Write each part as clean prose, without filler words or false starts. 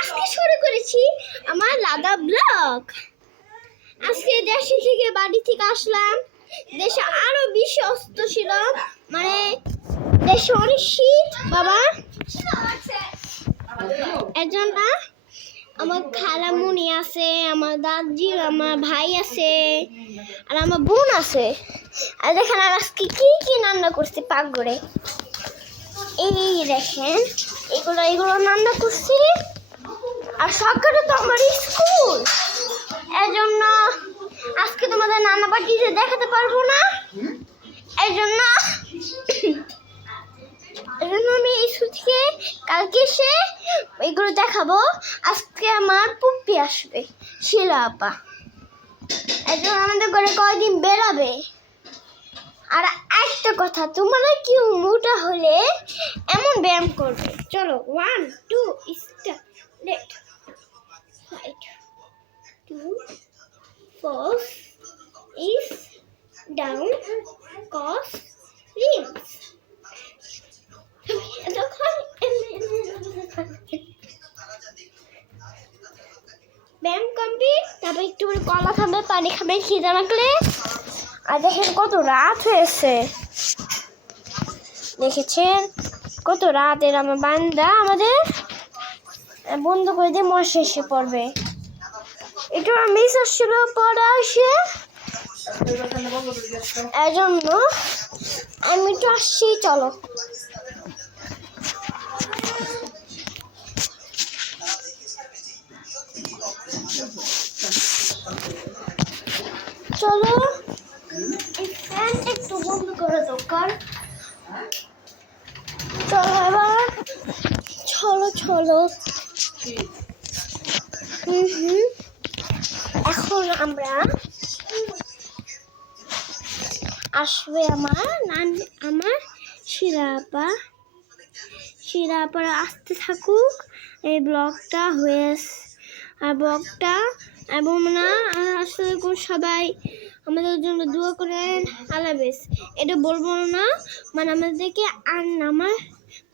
আজকে শুরু করেছি আমার লাদা ব্লগ। আজকে দেশে থেকে বাড়ি থেকে আসলাম। দেশে আরো বেশি অস্ত ছিল, মানে দেশে অনেক শীত বাবা। এজন্য আমার খালামুনি আছে, আমার দাদি, আমার ভাই আছে, আর আমার বোন আছে। আর দেখেন আর আজকে কি কি রান্না করছি পাকঘরে। এই দেখেন এগুলো রান্না করছি। আর সকালে তো আমার স্কুল, এজন্য আজকে তোমাদের নানা বাড়িতে দেখাতে পারবো না। এজন্য আমি স্কুল থেকে কালকে এসে এগুলো দেখাবো। আজকে আমার পুপ্পি আসবে, শিলা আপা। এজন্য আমাদের ঘরে কয়দিন বেরাবে। আর একটা কথা, তোমরা কি মোটা হলে এমন ব্যায়াম করবে। চলো 1 2 start. 5 2 4 is down cos rings. ব্যায়াম কমপ্লিট। তারপর একটু করে কলা খাবে, পানি খাবে খিদে লাগলে। আর দেখেন কত রাত হয়েছে, দেখেছেন কত রাতের আমার বান্দা আমাদের বন্ধ করে দিয়ে মশা এসে পড়বে। একটু মিস আসছিল পরে আসে, এজন্য আমি একটু আসছি। চলো চলো একটু বন্ধ করে দোকান। চলো এবার চলো এখন আমরা আসবে আমার শিরা আপা আসতে থাকুক। এই ব্লগটা হয়ে আর ব্লগটা এবং না আসলে সবাই আমাদের জন্য দোয়া করেন। আল্লাহ হাফেজ। এটা বলবো না, মানে আমাদেরকে আর আমার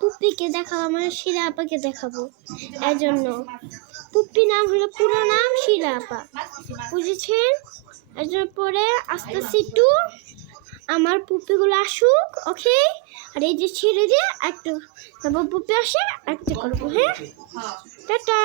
পুপ্পিকে দেখাবো, আমার শিলা আপাকে দেখাবো। এর জন্য পুপ্পি নাম হলো পুরো নাম শিলা আপা, বুঝেছেন? এর জন্য পরে আস্তে আস্তে একটু আমার পুপ্পিগুলো আসুক, ওকে? আর এই যে ছেড়ে দিয়ে একটু তারপর পুপ্পি আসে একটা করবো। হ্যাঁ, টাটা।